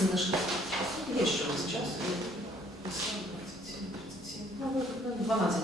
залишилося часу? Є ще у нас час? 27, 37. Ну, ви 12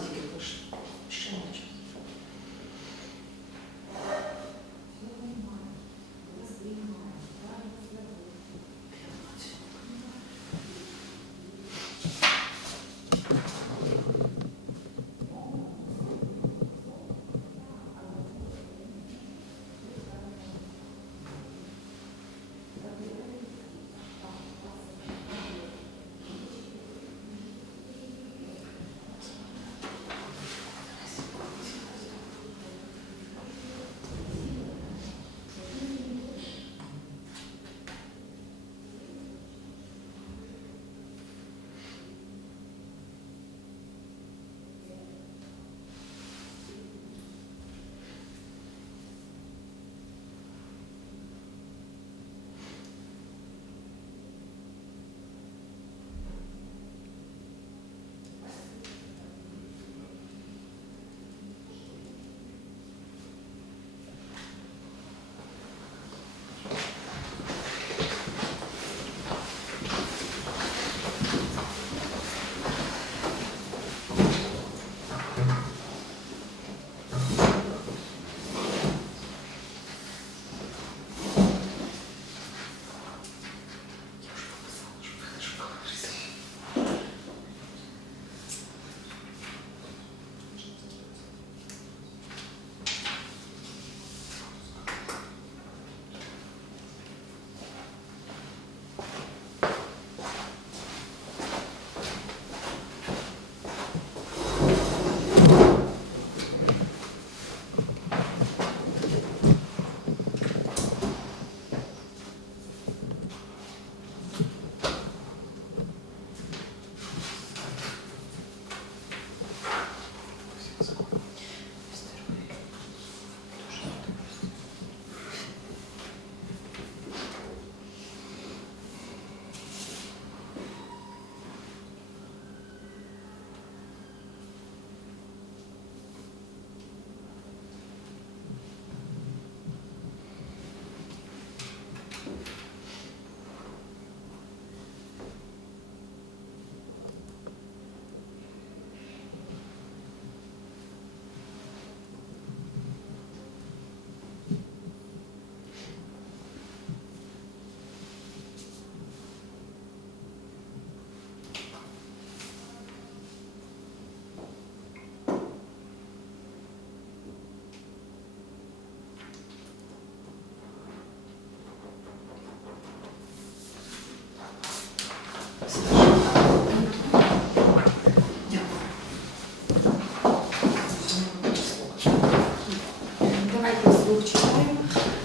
вслух читаємо.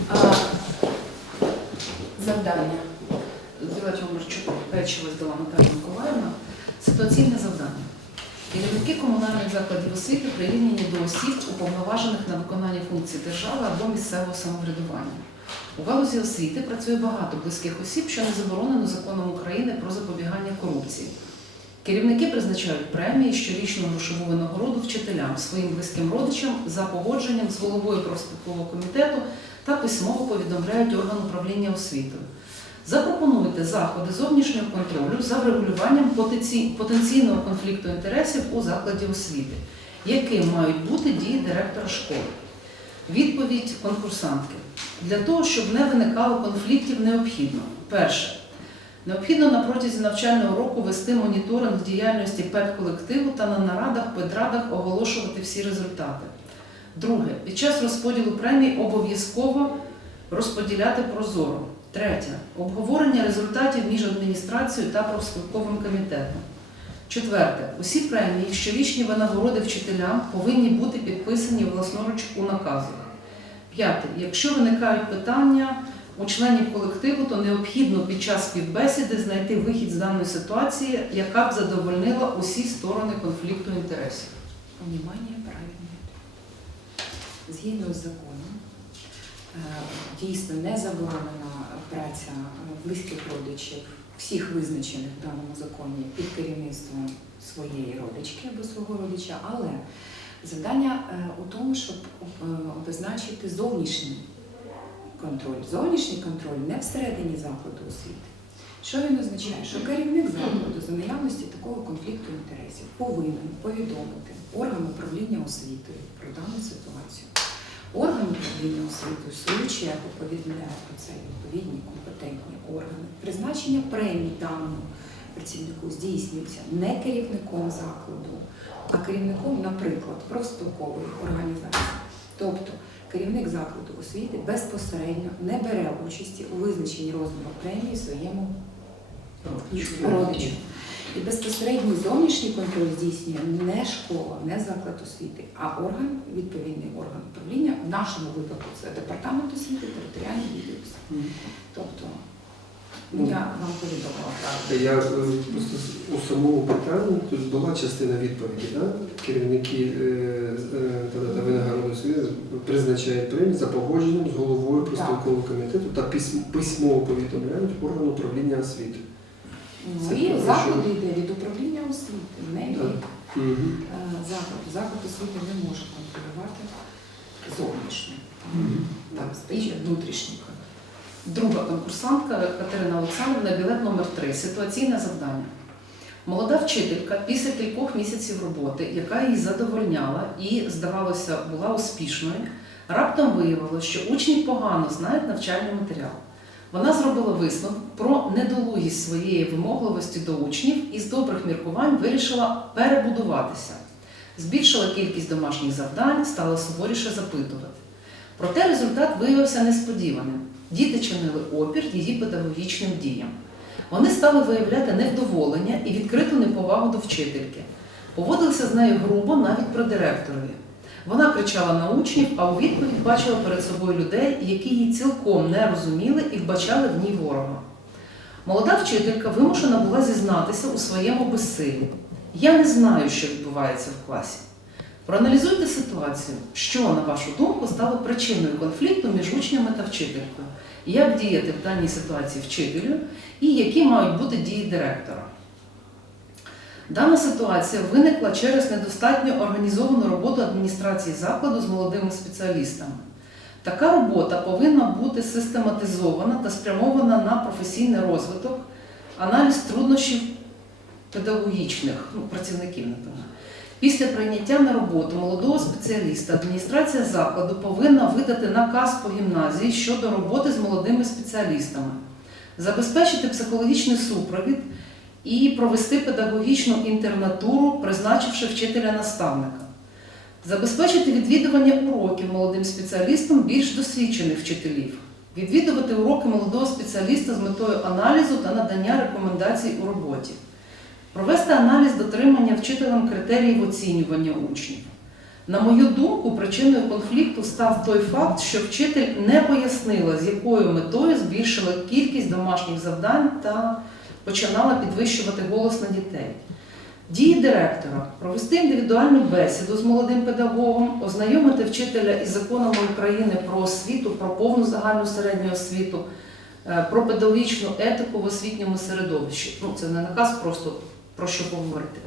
А, Завдання. Здавати Марчук, печиво здала Наталія Миколаївна. Ситуаційне завдання. Керівники комунальних закладів освіти прирівняні до осіб, уповноважених на виконання функцій держави або місцевого самоврядування. У галузі освіти працює багато близьких осіб, що не заборонено законом України про запобігання корупції. Керівники призначають премії, щорічну грошову винагороду вчителям, своїм близьким родичам за погодженням з головою профспілкового комітету та письмово повідомляють орган управління освітою. Запропонуйте заходи зовнішнього контролю за врегулюванням потенційного конфлікту інтересів у закладі освіти, яким мають бути дії директора школи. Відповідь конкурсантки. Для того, щоб не виникало конфліктів, необхідно перше. Необхідно на протязі навчального року вести моніторинг діяльності педколективу та на нарадах, педрадах оголошувати всі результати. Друге, під час розподілу премій обов'язково розподіляти прозоро. Третє. Обговорення результатів між адміністрацією та профспілковим комітетом. Четверте. Усі премії, щорічні винагороди вчителям повинні бути підписані власноруч у наказах. П'яте. Якщо виникають питання у членів колективу, то необхідно під час співбесіди знайти вихід з даної ситуації, яка б задовольнила усі сторони конфлікту інтересів. Внимание, правильно. Згідно з законом, е, дійсно не заборонена праця е, близьких родичів, всіх визначених в даному законі під керівництвом своєї родички або свого родича, але завдання е, у тому, щоб е, обозначити зовнішній контроль. Зовнішній контроль не всередині закладу освіти. Що він означає? Що керівник закладу за наявності такого конфлікту інтересів повинен повідомити орган управління освітою про дану ситуацію. Орган управління освітою в свою чергу повідомляє про це відповідні компетентні органи. Призначення премій даному працівнику здійснюється не керівником закладу, а керівником, наприклад, профспілкової організації. Тобто керівник закладу освіти безпосередньо не бере участі у визначенні розміру премії своєму родичу. І безпосередній зовнішній контроль здійснює не школа, не заклад освіти, а орган, відповідний орган управління, в нашому випадку це департамент освіти, територіальний відділ. Тобто ну, я вам повідомила правду. Я е, просто у самому питанні тут була частина відповіді, да? керівники е, е, та- та винагороду освіти призначають премії за погодженням з головою профспілкового комітету та письм- письмово повідомляють орган управління освіти. Ну, Це і про що? йде від управління освіти, не від Так. Е, закладу. Заклад освіти не може контролювати зовнішнє. Так, спільно внутрішнє. Друга конкурсантка Катерина Олександрівна, білет номер 3 Ситуаційне завдання. Молода вчителька після кількох місяців роботи, яка її задовольняла і, здавалося, була успішною, раптом виявилося, що учні погано знають навчальний матеріал. Вона зробила висновок про недолугість своєї вимогливості до учнів і з добрих міркувань вирішила перебудуватися. Збільшила кількість домашніх завдань, стала суворіше запитувати. Проте результат виявився несподіваним. Діти чинили опір її педагогічним діям. Вони стали виявляти невдоволення і відкриту неповагу до вчительки. Поводилися з нею грубо навіть при директорові. Вона кричала на учнів, а у відповідь бачила перед собою людей, які її цілком не розуміли і вбачали в ній ворога. Молода вчителька вимушена була зізнатися у своєму безсилі. Я не знаю, що відбувається в класі. Проаналізуйте ситуацію, що, на вашу думку, стало причиною конфлікту між учнями та вчителькою, як діяти в даній ситуації вчителю і які мають бути дії директора. Дана ситуація виникла через недостатньо організовану роботу адміністрації закладу з молодими спеціалістами. Така робота повинна бути систематизована та спрямована на професійний розвиток, аналіз труднощів педагогічних ну, працівників, напевно. Після прийняття на роботу молодого спеціаліста адміністрація закладу повинна видати наказ по гімназії щодо роботи з молодими спеціалістами, забезпечити психологічний супровід і провести педагогічну інтернатуру, призначивши вчителя-наставника, забезпечити відвідування уроків молодим спеціалістам більш досвідчених вчителів, відвідувати уроки молодого спеціаліста з метою аналізу та надання рекомендацій у роботі. Провести аналіз дотримання вчителем критеріїв оцінювання учнів. На мою думку, причиною конфлікту став той факт, що вчитель не пояснила, з якою метою збільшила кількість домашніх завдань та починала підвищувати голос на дітей. Дії директора провести індивідуальну бесіду з молодим педагогом, ознайомити вчителя із законами України про освіту, про повну загальну середню освіту, е, про педагогічну етику в освітньому середовищі. Ну, це не наказ, просто про що поговорити.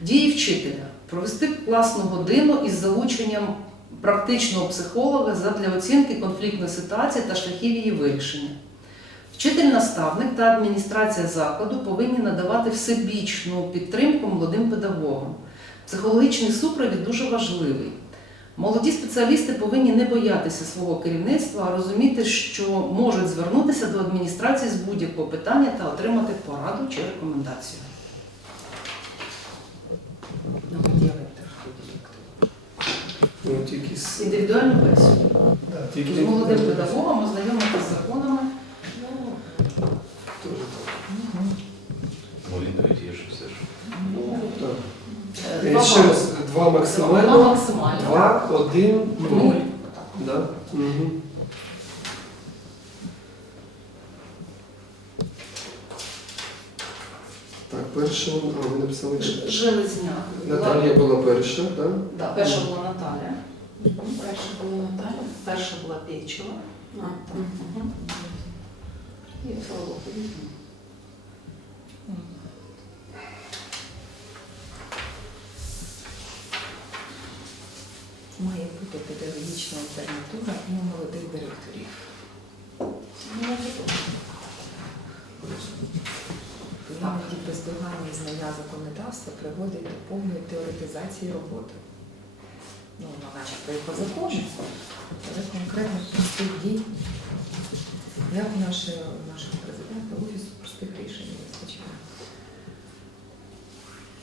Дії вчителя провести класну годину із залученням практичного психолога задля оцінки конфліктної ситуації та шляхів її вирішення. Вчитель-наставник та адміністрація закладу повинні надавати всебічну підтримку молодим педагогам. Психологічний супровід дуже важливий. Молоді спеціалісти повинні не боятися свого керівництва, а розуміти, що можуть звернутися до адміністрації з будь-якого питання та отримати пораду чи рекомендацію. Ну. Ну, тільки з, Індивідуальну бесіду. да, З молодим педагогом ознайомити з законами. Так. Ну, відповідь є ж все ж. Ну, так. Е, Е, два Ще раз, два Два максимально, максимально. два, один, нуль. Нуль. Да? Угу. Так, перша, а ви написали, що Железняк. Наталія була перша, так? Да, перша була Наталя. Перша була Наталя. Перша була Пєчева. А, так. Угу. І слава Богу, візьму. Має бути педагогічна альтернатура і у молодих директорів. Ну, я готова. іноді бездоганні знання законодавства приводить до повної теоретизації роботи. Ну, вона начебто і по закону, але конкретно простих дій, як у нашого, президента офісу простих рішень не вистачає.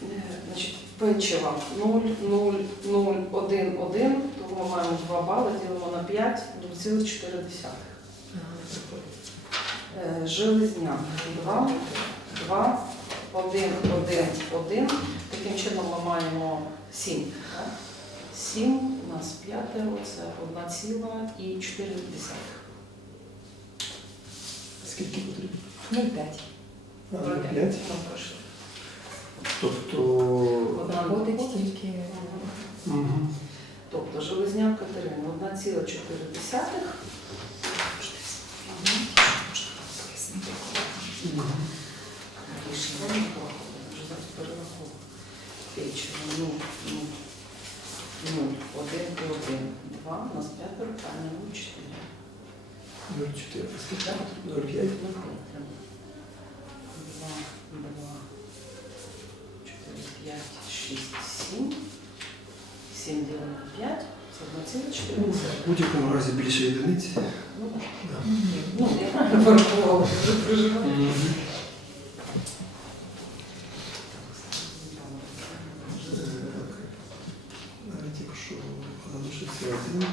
Е, Значить, печива 0, 0, 0, 1, 1, тому ми маємо 2 бали, ділимо на 5, 2,4. Ага, Железняк 2, 2, 1, 1, 1. Таким чином ми маємо 7. 7, у нас п'ятеро, це 1 ціла і 4 десятих. Скільки потрібно? 0,5. А, на п'ять? Ну, пройшли. Тобто. Одна виходить. тільки Мгм. Тобто Железняк Катерина 1,4. Мгм. Рішення не пораховано, вже зараз. Печиво 0, 0, 0, 1 і 1. 2, у нас п'ятеро, правильно, 0, 4. 0,4. Скільки? Так? 0,5. 2, 2, 4, 5, 6, 7. 7 ділимо на 5, це 1,4. Ну, В будь-якому разі більше єдиниці. Ну, так. Ну, я правильно порахувала, вже проживаю. Мгм. Навіть якщо залишиться один, е,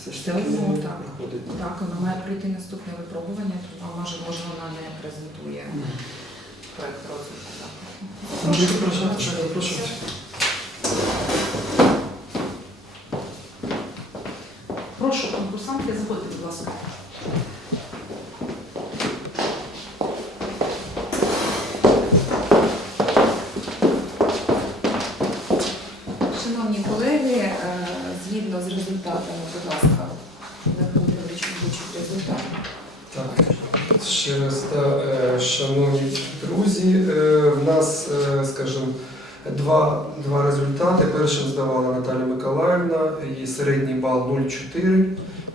все ж Все таки одно не так. проходить. Так, вона має пройти наступне випробування, то а може, може вона не презентує проєкт розвитку. так. Прошу, прошу, що. Прошу, конкурсантки, заходьте, будь ласка. Шановні колеги, е, згідно з результатами, будь ласка, Володимирович, озвучить результати. Так, ще раз, да, е, шановні друзі, е, в нас, е, скажімо, два, два результати. Першим здавала Наталя Миколаївна, її середній бал 0,4,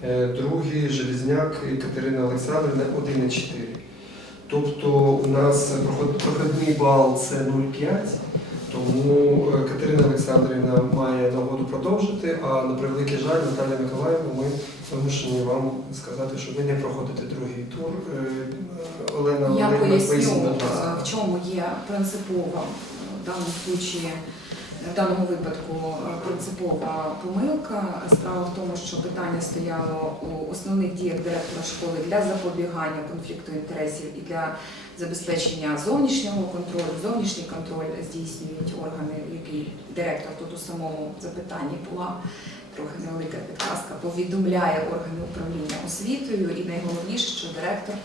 е, другий Желізняк і Катерина Олександрівна 1,4. Тобто у нас проход- проходний бал це 0,5, тому е, Катерина Олександрівна має нагоду продовжити, а на превеликий жаль, Наталя Миколаївна, ми вимушені вам сказати, що ви не проходите другий тур. Е, Олена Я Олегівна, поясню, в чому є принципова в даному случаї, в даному випадку е, принципова помилка. Справа в тому, що питання стояло у основних діях директора школи для запобігання конфлікту інтересів і для забезпечення зовнішнього контролю. Зовнішній контроль здійснюють органи, які директор тут у самому запитанні була. Трохи невелика підказка, повідомляє органи управління освітою, і найголовніше, що директор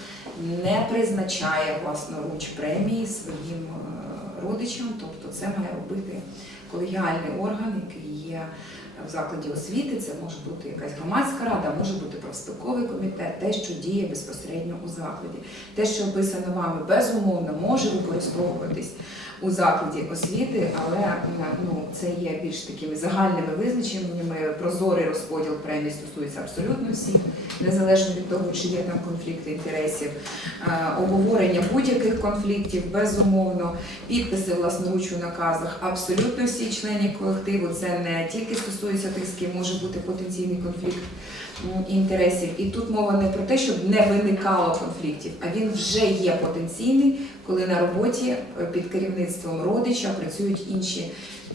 не призначає власноруч премії своїм е, родичам, тобто це має робити колегіальний орган, який є в закладі освіти. Це може бути якась громадська рада, може бути профспілковий комітет, те, що діє безпосередньо у закладі. Те, що описано вами, безумовно, може використовуватись у закладі освіти, але ну, це є більш такими загальними визначеннями. Прозорий розподіл премій стосується абсолютно всіх, незалежно від того, чи є там конфлікти інтересів, Е, обговорення будь-яких конфліктів, безумовно, підписи власноруч у наказах. Абсолютно всі члени колективу. Це не тільки стосується тих, з ким може бути потенційний конфлікт інтересів. І тут мова не про те, щоб не виникало конфліктів, а він вже є потенційний, коли на роботі е, під керівництвом родича працюють інші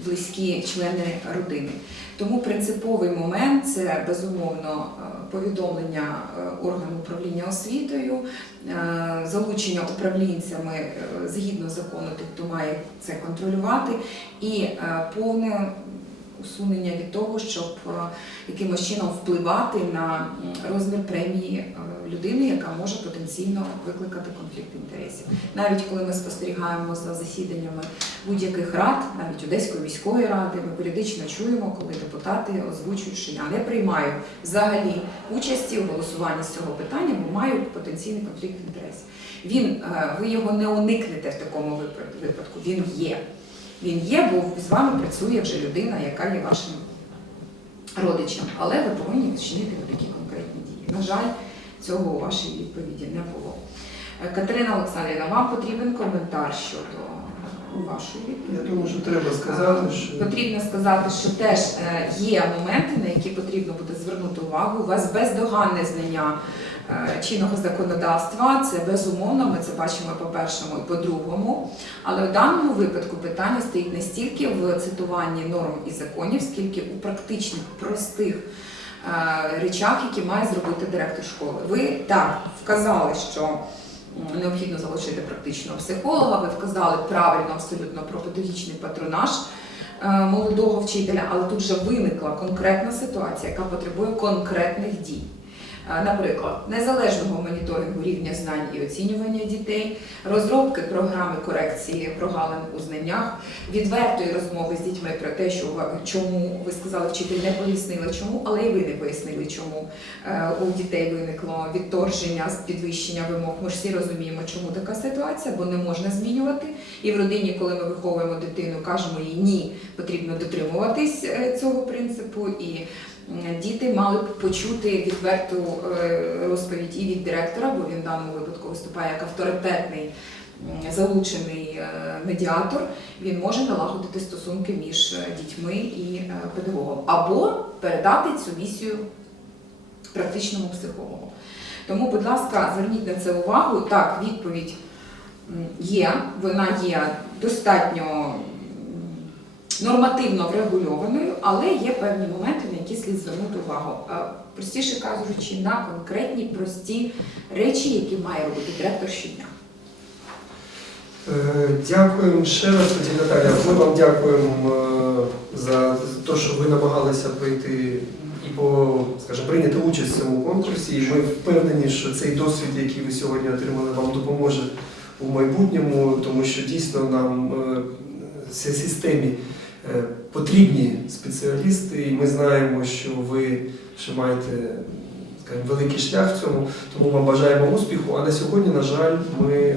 близькі члени родини. Тому принциповий момент це безумовно е, повідомлення е, органу управління освітою, залучення управлінцями згідно закону, тих, хто має це контролювати, і повне усунення від того, щоб е, якимось чином впливати на розмір премії е, людини, яка може потенційно викликати конфлікт інтересів. Навіть коли ми спостерігаємо за засіданнями будь-яких рад, навіть Одеської міської ради, ми періодично чуємо, коли депутати озвучують, що я не приймаю взагалі участі у голосуванні з цього питання, бо маю потенційний конфлікт інтересів. Він, е, ви його не уникнете в такому випад- випадку. Він є. Він є, бо з вами працює вже людина, яка є вашим родичем. Але ви повинні вчинити такі конкретні дії. На жаль, цього у вашій відповіді не було. Е, Катерина Олександрівна, вам потрібен коментар щодо вашої відповіді? Я думаю, що треба сказати, що Потрібно сказати, що теж е, є моменти, на які потрібно буде звернути увагу. У вас бездоганне знання е, чинного законодавства. Це безумовно, ми це бачимо по першому і по другому. Але у даному випадку питання стоїть не стільки в цитуванні норм і законів, скільки у практичних простих е, речах, які має зробити директор школи. Ви так вказали, що необхідно залишити практичного психолога. Ви вказали правильно абсолютно про педагогічний патронаж е, молодого вчителя, але тут вже виникла конкретна ситуація, яка потребує конкретних дій. Наприклад, незалежного моніторингу рівня знань і оцінювання дітей, розробки програми корекції прогалин у знаннях, відвертої розмови з дітьми про те, що чому ви сказали, вчитель не пояснили чому, але і ви не пояснили, чому е, у дітей виникло відторження з підвищення вимог. Ми ж всі розуміємо, чому така ситуація, бо не можна змінювати. І в родині, коли ми виховуємо дитину, кажемо їй ні, потрібно дотримуватись е, цього принципу. І діти мали б почути відверту е, розповідь і від директора, бо він в даному випадку виступає як авторитетний залучений е, медіатор. Він може налагодити стосунки між е, дітьми і педагогом, або передати цю місію практичному психологу. Тому, будь ласка, зверніть на це увагу. Так, відповідь є, вона є достатньо нормативно врегульованою, але є певні моменти, на які слід звернути увагу. Простіше кажучи, на конкретні прості речі, які має робити директор щодня. Е, Дякуємо ще раз, тоді Наталя. Ми вам дякуємо е, за те, що ви намагалися пройти і по, скажімо, прийняти участь в цьому конкурсі. І ми впевнені, що цей досвід, який ви сьогодні отримали, вам допоможе у майбутньому, тому що дійсно нам е, цій системі е, потрібні спеціалісти, і ми знаємо, що ви ще маєте скажімо, великий шлях в цьому, тому вам бажаємо успіху. А на сьогодні, на жаль, ми